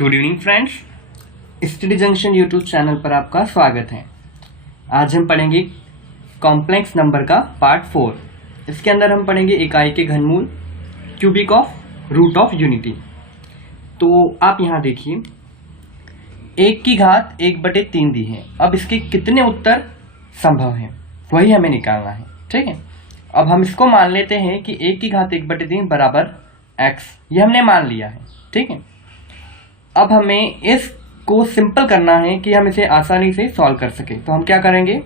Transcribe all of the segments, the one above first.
Good evening friends, study junction YouTube channel पर आपका स्वागत है। आज हम पढ़ेंगे कॉम्प्लेक्स नंबर का पार्ट 4। इसके अंदर हम पढ़ेंगे इकाई के घनमूल, cubic of root of unity. तो आप यहाँ देखिए, 1 की घात 1/3 दी है। अब इसके कितने उत्तर संभव हैं वही हमें निकालना है। ठीक है, अब हम इसको मान लेते हैं कि 1 की घात 1/3 बराबर x, ये हमने मान लिया है। ठीक है, अब हमें इसको सिंपल करना है कि हम इसे आसानी से सॉल्व कर सके। तो हम क्या करेंगे,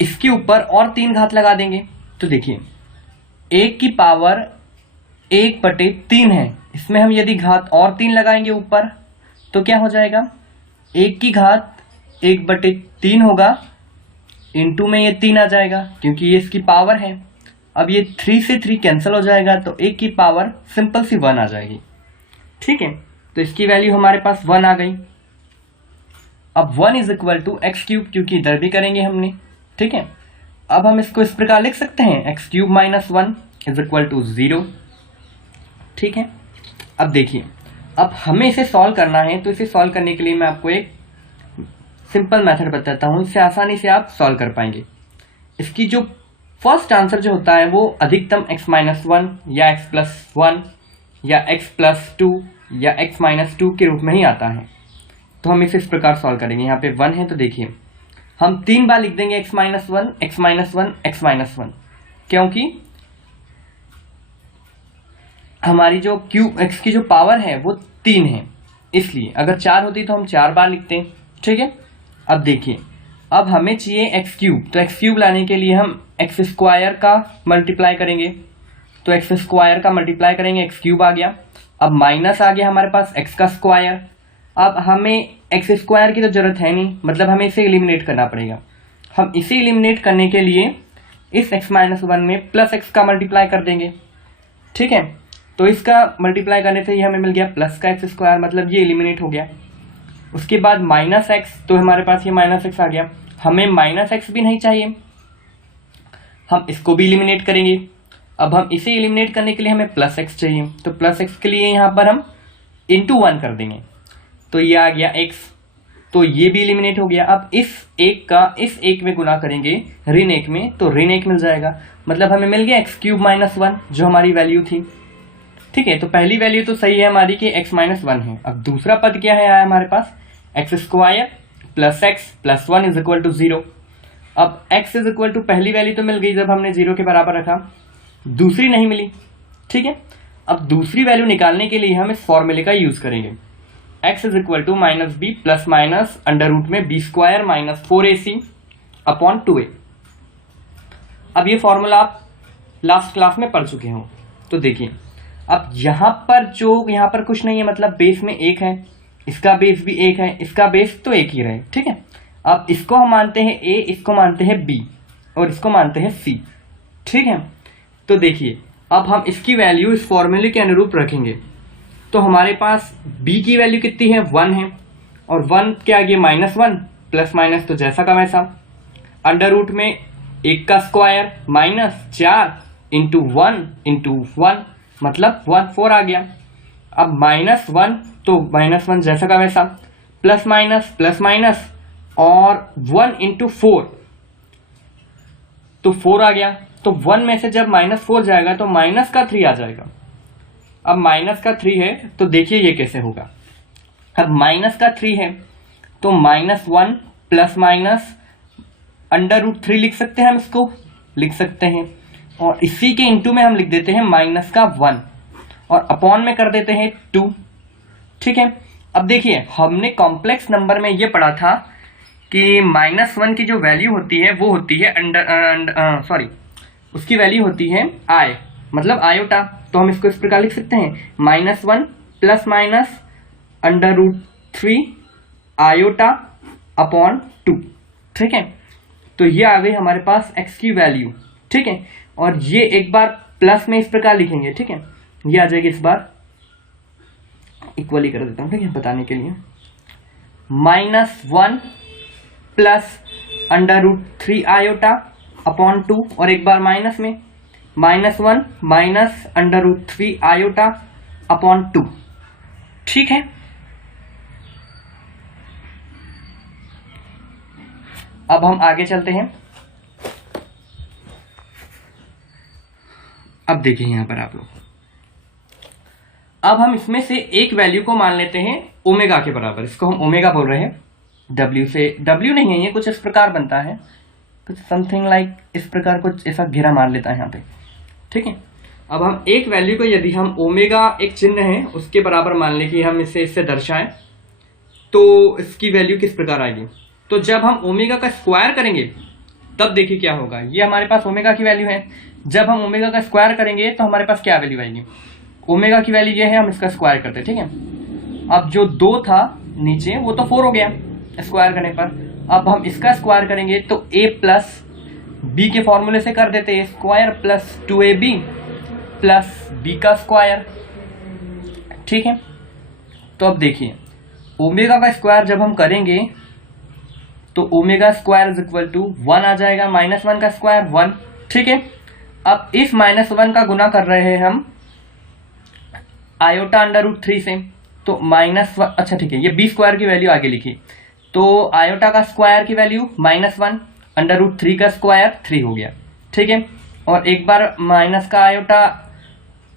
इसके ऊपर और 3 घात लगा देंगे। तो देखिए 1 की पावर 1/3 है, इसमें हम यदि घात और 3 लगाएंगे ऊपर तो क्या हो जाएगा, 1 की घात 1/3 होगा, इनटू में ये 3 आ जाएगा क्योंकि ये इसकी पावर है। अब ये 3 से 3 कैंसिल हो जाएगा तो 1 की पावर सिंपल सी 1 आ जाएगी। ठीक है, तो इसकी वैल्यू हमारे पास 1 आ गई। अब 1 is equal to X cube, क्योंकि इधर भी करेंगे हमने। ठीक है, अब हम इसको इस प्रकार लिख सकते हैं, X cube minus 1 is equal to 0। ठीक है, अब देखिए, अब हमें इसे सॉल्व करना है। तो इसे सॉल्व करने के लिए मैं आपको एक सिंपल मेथड बताता हूं, इससे आसानी से आप सॉल्व कर पाएंगे। इसकी जो फर्स्ट आंसर जो होता है वो अधिकतम x-1 या x+1 या x+2 या x-2 के रूप में ही आता है। तो हम इसे इस प्रकार सॉल्व करेंगे। यहाँ पे 1 है तो देखिए हम 3 बार लिख देंगे x-1 x-1 x-1, क्योंकि हमारी जो x की जो पावर है वो 3 है, इसलिए अगर 4 होती तो हम 4 बार लिखते हैं। ठीक है, अब देखिए, अब हमें चाहिए x क्यूब। तो x क्यूब लाने के लिए हम x स्क्वायर का मल्टीप्लाई करेंगे। तो x स्क्वायर का मल्टीप्लाई करेंगे, x क्यूब आ गया। अब माइनस आ गया हमारे पास x का स्क्वायर। अब हमें x स्क्वायर की तो जरूरत है नहीं, मतलब हमें इसे एलिमिनेट करना पड़ेगा। हम इसे एलिमिनेट करने के लिए इस x-1 में प्लस x का मल्टीप्लाई कर देंगे। ठीक है, तो इसका मल्टीप्लाई करने से ही हमें मिल गया प्लस का x स्क्वायर, मतलब ये एलिमिनेट हो गया। उसके बाद माइनस x, तो हमारे पास ये माइनस x आ गया। हमें माइनस x भी नहीं चाहिए, हम इसको भी एलिमिनेट करेंगे। अब हम इसे एलिमिनेट करने के लिए हमें प्लस x चाहिए, तो प्लस x के लिए यहाँ पर हम इंटू 1 कर देंगे। तो ये आ गया x, तो ये भी एलिमिनेट हो गया। अब इस एक का इस एक में गुना करेंगे ऋण 1 में, तो ऋण 1 मिल जाएगा, मतलब हमें मिल गया एक्स क्यूब माइनस 1 जो हमारी वैल्यू थी। ठीक है, तो पहली वैल्यू तो सही है हमारी कि x-1 है। अब दूसरा पद क्या है आया हमारे पास, x square plus x plus 1 is equal to 0। अब x इज इक्वल टू पहली वैल्यू तो मिल गई जब हमने 0 के बराबर रखा, दूसरी नहीं मिली। ठीक है, अब दूसरी वैल्यू निकालने के लिए हम इस फॉर्मूले का यूज करेंगे, x is equal to minus b plus minus under root में b square minus 4ac upon 2a। अब ये फॉर्मूला आप लास्ट क्लास में पढ़ चुके हो। तो देखिए, अब यहाँ पर कुछ नहीं है, मतलब बेस में 1 है, इसका बेस भी 1 है, इसका बेस तो 1 ही रहे। ठीक है, अब इसको हम मानते हैं a, इसको मानते हैं b और इसको मानते हैं c। ठीक है, तो देखिए अब हम इसकी वैल्यू इस फॉर्मूले के अनुरूप रखेंगे। तो हमारे पास b की वैल्यू कितनी है, 1 है, और 1 क्या आ गया -1, प्लस माइनस तो जैसा का वैसा, अंडर रूट में 1 का स्क्वायर माइनस 4 इंटू 1 मतलब 4 आ गया। अब -1 तो -1 जैसा का वैसा, प्लस माइनस और 1 इंटू 4 तो 4 आ गया। तो 1 में से जब -4 जाएगा तो माइनस का 3 आ जाएगा। अब माइनस का 3 है तो देखिए ये कैसे होगा। अब माइनस का 3 है तो -1 प्लस माइनस अंडर रूट 3 लिख सकते हैं, हम इसको लिख सकते हैं, और इसी के इंटू में हम लिख देते हैं माइनस का 1 और अपॉन में कर देते हैं 2। ठीक है, अब देखिए हमने कॉम्प्लेक्स नंबर में ये पढ़ा था कि -1 की जो वैल्यू होती है वो होती है उसकी वैल्यू होती है i, मतलब आयोटा। तो हम इसको इस प्रकार लिख सकते हैं, -1 plus minus under root 3 iota upon 2। ठीक है, तो ये आ गई हमारे पास x की वैल्यू। ठीक है, और ये एक बार प्लस में इस प्रकार लिखेंगे। ठीक है, ये आ जाएगी, इस बार इक्वली कर देता हूँ, ठीक है, बताने के लिए, -1 plus under root 3 iota upon 2, और एक बार माइनस में -1 minus under root 3 iota upon 2। ठीक है, अब हम आगे चलते हैं। अब देखिए यहां पर आप लोग, अब हम इसमें से एक वैल्यू को मान लेते हैं ओमेगा के बराबर, इसको हम ओमेगा बोल रहे हैं। W से, W नहीं है ये, कुछ इस प्रकार बनता है, कुछ समथिंग लाइक इस प्रकार, कुछ ऐसा घेरा मार लेता है यहाँ पे, ठीक है। अब हम एक वैल्यू को यदि हम ओमेगा एक चिन्ह है उसके बराबर मान लें कि हम इसे इससे दर्शाएं, तो इसकी वैल्यू किस प्रकार आएगी। तो जब हम ओमेगा का स्क्वायर करेंगे तब देखिए क्या होगा। ये हमारे पास ओमेगा की वैल्यू है, जब हम ओमेगा का स्क्वायर करेंगे तो हमारे पास क्या वैल्यू आएगी। ओमेगा की वैल्यू ये है, हम इसका स्क्वायर करते हैं, ठीक है। अब जो 2 था नीचे वो तो 4 हो गया स्क्वायर करने पर। अब हम इसका स्क्वायर करेंगे तो a प्लस बी के फॉर्मूले से कर देते हैं, square plus 2ab plus B का स्क्वायर, ठीक है। तो अब देखिए ओमेगा का स्क्वायर जब हम करेंगे तो omega square is equal to 1 आ जाएगा, -1 का स्क्वायर 1, ठीक है। अब इस -1 का गुना कर रहे हैं हम आयोटा √3 से, तो -1, अच्छा ठीक है, ये बी स्क्वायर की वैल्यू आगे लिखी, तो आयोटा का स्क्वायर की वैल्यू -1, √3 का स्क्वायर 3 हो गया, ठीक है। और एक बार माइनस का आयोटा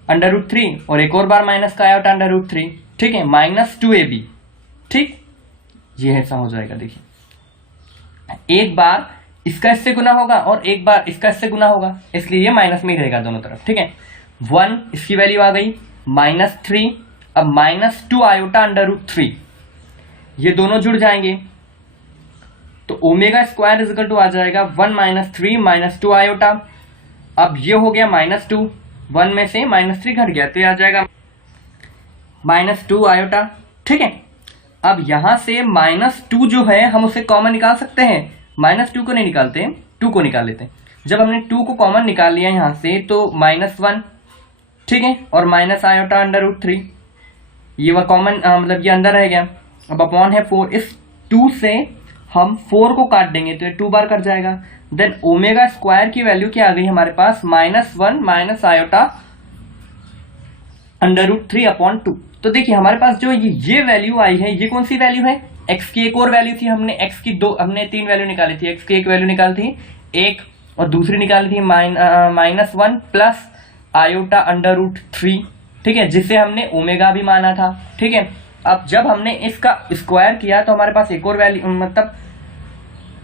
√3 और एक और बार माइनस का आयोटा √3, ठीक है, -2ab, ठीक, ये ऐसा हो जाएगा। देखिए एक बार इसका इससे गुना होगा और एक बार इसका इससे गुना होगा, इसलिए ये माइनस में ही रहेगा दोनों तरफ, ठीक है। 1 इसकी वैल्यू आ गई, -3, अब -2 आयोटा √3, ये दोनों जुड़ जाएंगे तो omega square is equal to आ जाएगा 1 - 3 - 2 आयोटा। अब ये हो गया -2, 1 में से -3 घट गया तो ये आ जाएगा -2 आयोटा, ठीक है। अब यहां से -2 जो है हम उसे कॉमन निकाल सकते हैं, -2 को नहीं निकालते, 2 को निकाल लेते हैं। जब हमने 2 को कॉमन निकाल लिया यहां से तो -1, ठीक है, और माइनस आयोटा √3, ये वह कॉमन मतलब ये अंदर रह गया। अब अपॉन है 4, इस 2 से हम 4 को काट देंगे तो ये 2 बार कट जाएगा। देन ओमेगा स्क्वायर की वैल्यू क्या आ गई हमारे पास, -1 माइनस आयोटा √3 अपॉन 2। तो देखिए हमारे पास जो ये वैल्यू आई है, ये कौन सी वैल्यू है, x की एक और वैल्यू थी, हमने x की हमने 3 वैल्यू निकाली थी। x की एक वैल्यू निकाली थी 1 और दूसरी निकाली थी -1 प्लस आयोटा √3, ठीक है, जिसे हमने ओमेगा भी माना था, ठीक है। अब जब हमने इसका स्क्वायर किया तो हमारे पास एक और वैल्यू, मतलब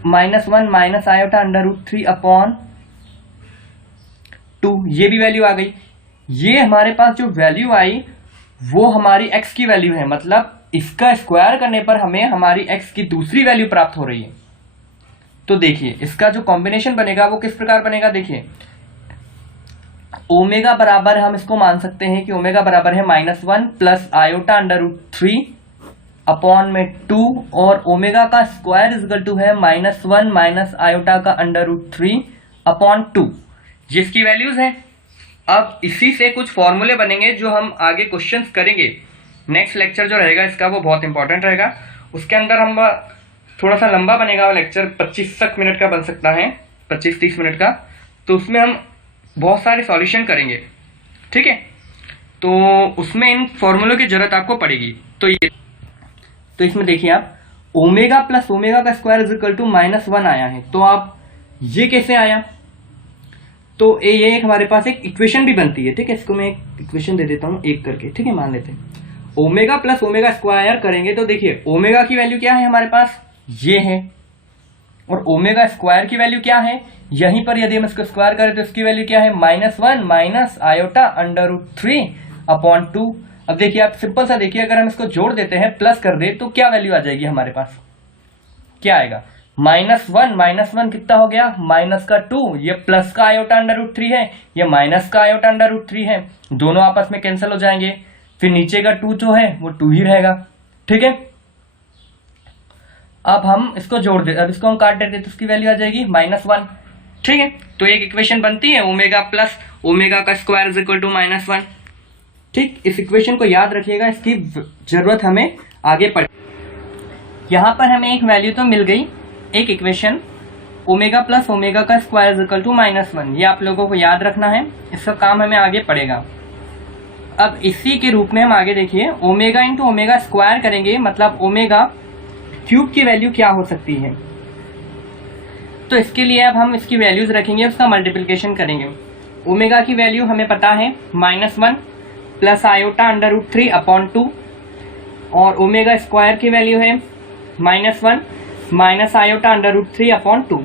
-1 माइनस आयोटा √3 अपॉन 2, ये भी वैल्यू आ गई। ये हमारे पास जो वैल्यू आई वो हमारी x की वैल्यू है, मतलब इसका स्क्वायर करने पर हमें हमारी x की दूसरी वैल्यू प्राप्त हो रही है। तो देखिए इसका जो कॉम्बिनेशन बनेगा वो किस प्रकार बनेगा। देखिए ओमेगा बराबर, हम इसको मान सकते हैं कि ओमेगा बराबर है -1 प्लस आयोटा √3 अपॉन में 2, और ओमेगा का स्क्वायर इज इक्वल टू है -1 माइनस आयोटा का √3 अपॉन 2, जिसकी वैल्यूज है। अब इसी से कुछ फॉर्मूले बनेंगे जो हम आगे क्वेश्चंस करेंगे। नेक्स्ट लेक्चर जो रहेगा इसका वो बहुत इंपॉर्टेंट रहेगा, उसके अंदर हम थोड़ा सा लंबा बनेगा वो लेक्चर, 25 मिनट का बन सकता है, 25-30 मिनट का। तो उसमें हम बहुत सारे सॉल्यूशन करेंगे, ठीक है। तो उसमें इन फॉर्मूलों की जरूरत आपको पड़ेगी। तो इसमें देखिए आप ओमेगा प्लस ओमेगा का स्क्वायर इज इक्वल टू -1 आया है, तो आप ये कैसे आया, तो ये एक हमारे पास एक इक्वेशन भी बनती है, ठीक है। इसको मैं एक इक्वेशन दे देता हूं एक करके, ठीक है, मान लेते हैं। ओमेगा प्लस ओमेगा स्क्वायर करेंगे तो देखिए ओमेगा की वैल्यू क्या है हमारे पास, ये है, और ओमेगा स्क्वायर की वैल्यू क्या है, यहीं पर यदि हम इसको स्क्वायर करें तो इसकी वैल्यू क्या है, -1 माइनस आयोटा √3 अपॉन 2। अब देखिए आप सिंपल सा देखिए, अगर हम इसको जोड़ देते हैं, प्लस कर दे तो क्या वैल्यू आ जाएगी हमारे पास, क्या आएगा, -1 कितना हो गया, माइनस का 2, ये प्लस का आयोटा √3 है, ये माइनस का आयोटा √3 है, दोनों आपस में कैंसिल हो जाएंगे, फिर नीचे का 2 जो है वो 2 ही रहेगा, ठीक है। अब हम इसको जोड़ दे, अब इसको हम काट देते तो इसकी वैल्यू आ जाएगी -1, ठीक है। तो एक इक्वेशन बनती है ओमेगा प्लस ओमेगा का स्क्वायर इज इक्वल टू -1, ठीक। इस इक्वेशन को याद रखिएगा, इसकी जरूरत हमें आगे पड़े। यहां पर हमें एक वैल्यू तो मिल गई, एक इक्वेशन ओमेगा प्लस ओमेगा का स्क्वायर इज इक्वल टू -1, ये आप लोगों को याद रखना है, इसका काम हमें आगे पड़ेगा। अब इसी के रूप में हम आगे देखिए ओमेगा इंटू ओमेगा स्क्वायर करेंगे, मतलब ओमेगा क्यूब की वैल्यू क्या हो सकती है। तो इसके लिए अब हम इसकी वैल्यूज रखेंगे, उसका मल्टीप्लिकेशन करेंगे। ओमेगा की वैल्यू हमें पता है -1 plus iota under root 3 upon 2, और ओमेगा स्क्वायर की वैल्यू है -1 minus iota under root 3 upon 2।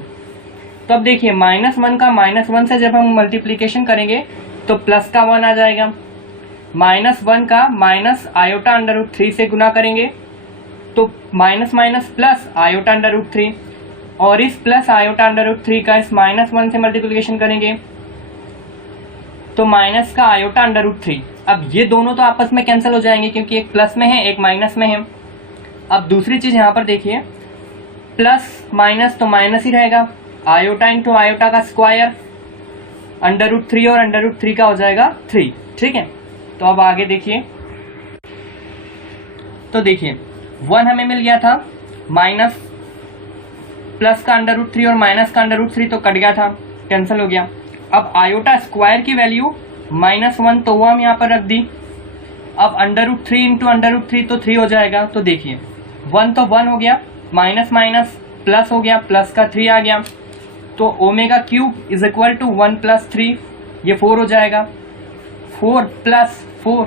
तो अब देखिए -1 का -1 से जब हम मल्टीप्लिकेशन करेंगे तो प्लस का 1 आ जाएगा, -1 का माइनस आयोटा अंडर रूट 3 से गुना करेंगे तो minus minus plus iota under root 3, और इस प्लस आयोटा अंडर रूट 3 का इस -1 से मल्टीप्लिकेशन करेंगे तो माइनस का आयोटा अंडर रूट 3। अब ये दोनों तो आपस में कैंसिल हो जाएंगे क्योंकि एक प्लस में है एक माइनस में है। अब दूसरी चीज यहाँ पर देखिए, प्लस माइनस तो माइनस ही रहेगा, आयोटा इंटू आयोटा का स्क्वायर अंडर रूट 3 और अंडर रूट 3 का हो जाएगा 3। ठीक है, तो अब आगे देखिए, तो देखिए 1 हमें मिल गया था, माइनस प्लस का अंडर रूट 3 और माइनस का अंडर रूट 3 तो कट गया था, कैंसिल हो गया। अब आयोटा स्क्वायर की वैल्यू -1 तो वो हम यहाँ पर रख दी। अब under root 3 into under root 3 तो 3 हो जाएगा। तो देखिए 1 तो 1 हो गया, माइनस माइनस प्लस हो गया, प्लस का 3 आ गया, तो omega cube is equal to 1 + 3, ये 4 हो जाएगा। 4 + 4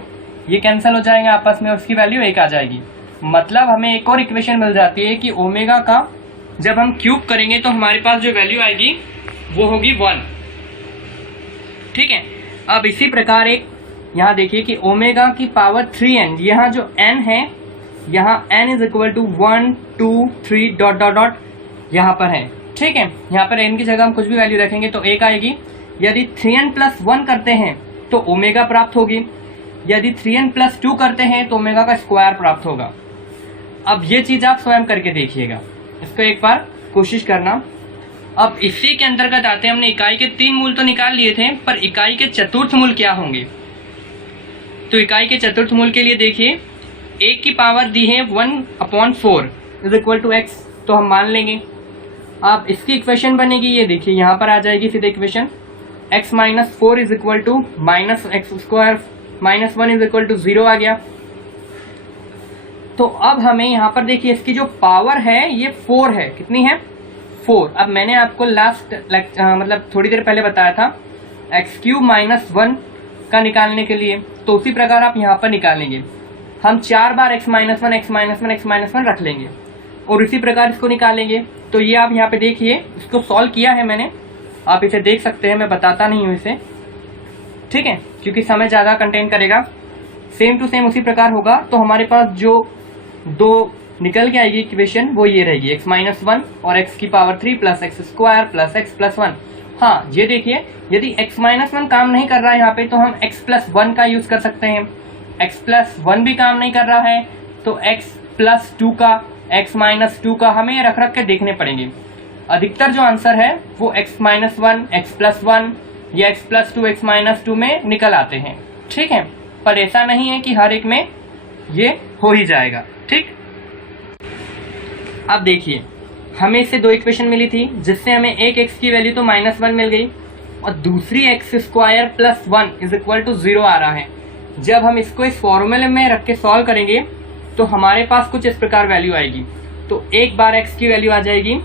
ये कैंसिल हो जाएंगे आपस में, उसकी वैल्यू 1 आ जाएगी। मतलब हमें एक और इक्वेशन मिल जाती है कि ओमेगा का जब हम क्यूब करेंगे तो हमारे पास जो वैल्यू आएगी वो होगी 1। ठीक है, अब इसी प्रकार एक यहाँ देखिए कि ओमेगा की पावर 3n, यहाँ जो n है, यहाँ n is equal to 1 2 3 dot dot dot यहाँ पर है। ठीक है, यहाँ पर n की जगह हम कुछ भी वैल्यू रखेंगे तो 1 आएगी। यदि 3n + 1 करते हैं तो ओमेगा प्राप्त होगी, यदि 3n + 2 करते हैं तो ओमेगा का स्क्वायर प्राप्त होगा। अब ये चीज आप स्वयं करके देखिएगा, इसको एक बार कोशिश करना। अब इसी के अंतर्गत आते हैं, हमने इकाई के 3 मूल तो निकाल लिए थे, पर इकाई के चतुर्थ मूल क्या होंगे। तो इकाई के चतुर्थ मूल के लिए देखिए, एक की पावर दी है 1/4 इज इक्वल टू x, तो हम मान लेंगे। अब इसकी इक्वेशन बनेगी, ये देखिए यहाँ पर आ जाएगी सीधे equation, x - 4 is equal to -x² -1 is equal to 0 आ गया। तो अब हमें यहाँ पर देखिए इसकी जो पावर है ये 4 है, कितनी है 4। अब मैंने आपको लास्ट मतलब थोड़ी देर पहले बताया था x³ - 1 का निकालने के लिए, तो उसी प्रकार आप यहाँ पर निकालेंगे। हम 4 बार x - 1 x - 1 x - 1 रख लेंगे और इसी प्रकार इसको निकालेंगे। तो ये आप यहाँ पे देखिए, इसको सॉल्व किया है मैंने, आप इसे देख सकते हैं, मैं बताता नहीं हूँ इसे। ठीक है, क्योंकि समय ज़्यादा कंटेन करेगा। सेम टू सेम उसी प्रकार होगा। तो हमारे पास जो 2 निकल के आएगी इक्वेशन वो ये रहेगी, x - 1 और x की पावर 3 + x² + x + 1। हाँ, ये देखिए यदि x - 1 काम नहीं कर रहा है यहाँ पे तो हम x + 1 का यूज कर सकते हैं। x + 1 भी काम नहीं कर रहा है तो x + 2 का, x - 2 का हमें रख के देखने पड़ेंगे। अधिकतर जो आंसर है वो x - 1 x + 1 या x + 2 x - 2 में निकल आते हैं। ठीक है, पर ऐसा नहीं है कि हर एक में ये हो ही जाएगा। ठीक, अब देखिए हमें इससे 2 इक्वेशन मिली थी, जिससे हमें एक x की वैल्यू तो -1 मिल गई और दूसरी x² + 1 इज इक्वल टू 0 आ रहा है। जब हम इसको इस फॉर्मूले में रख के सॉल्व करेंगे तो हमारे पास कुछ इस प्रकार वैल्यू आएगी। तो एक बार x की वैल्यू आ जाएगी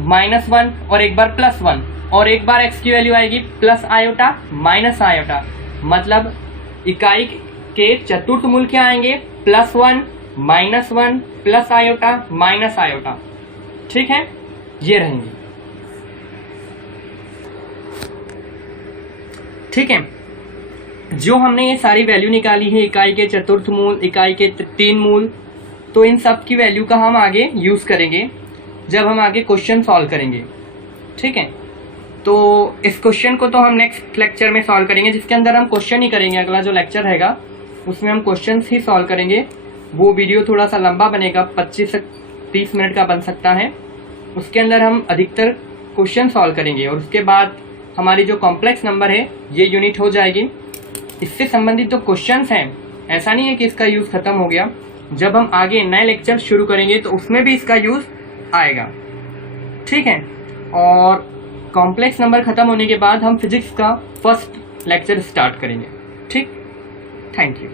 -1 और एक बार +1, और एक बार x की वैल्यू आएगी प्लस आयोटा माइनस आयोटा। मतलब इकाई के चतुर्थ मूल क्या आएंगे, +1 -1 प्लस आयोटा माइनस आयोटा। ठीक है, ये रहेंगे। ठीक है, जो हमने ये सारी वैल्यू निकाली है इकाई के चतुर्थ मूल, इकाई के 3 मूल, तो इन सब की वैल्यू का हम आगे यूज करेंगे जब हम आगे क्वेश्चन सॉल्व करेंगे। ठीक है, तो इस क्वेश्चन को तो हम नेक्स्ट लेक्चर में सॉल्व करेंगे, जिसके अंदर हम क्वेश्चन ही करेंगे। अगला जो लेक्चर रहेगा उसमें हम क्वेश्चन ही सॉल्व करेंगे। वो वीडियो थोड़ा सा लंबा बनेगा, 25 से 30 मिनट का बन सकता है। उसके अंदर हम अधिकतर क्वेश्चन सॉल्व करेंगे और उसके बाद हमारी जो कॉम्प्लेक्स नंबर है ये यूनिट हो जाएगी। इससे संबंधित जो क्वेश्चंस हैं, ऐसा नहीं है कि इसका यूज़ खत्म हो गया। जब हम आगे नए लेक्चर शुरू करेंगे तो उसमें भी इसका यूज़ आएगा। ठीक है, और कॉम्प्लेक्स नंबर खत्म होने के बाद हम फिजिक्स का फर्स्ट लेक्चर स्टार्ट करेंगे। ठीक। Thank you.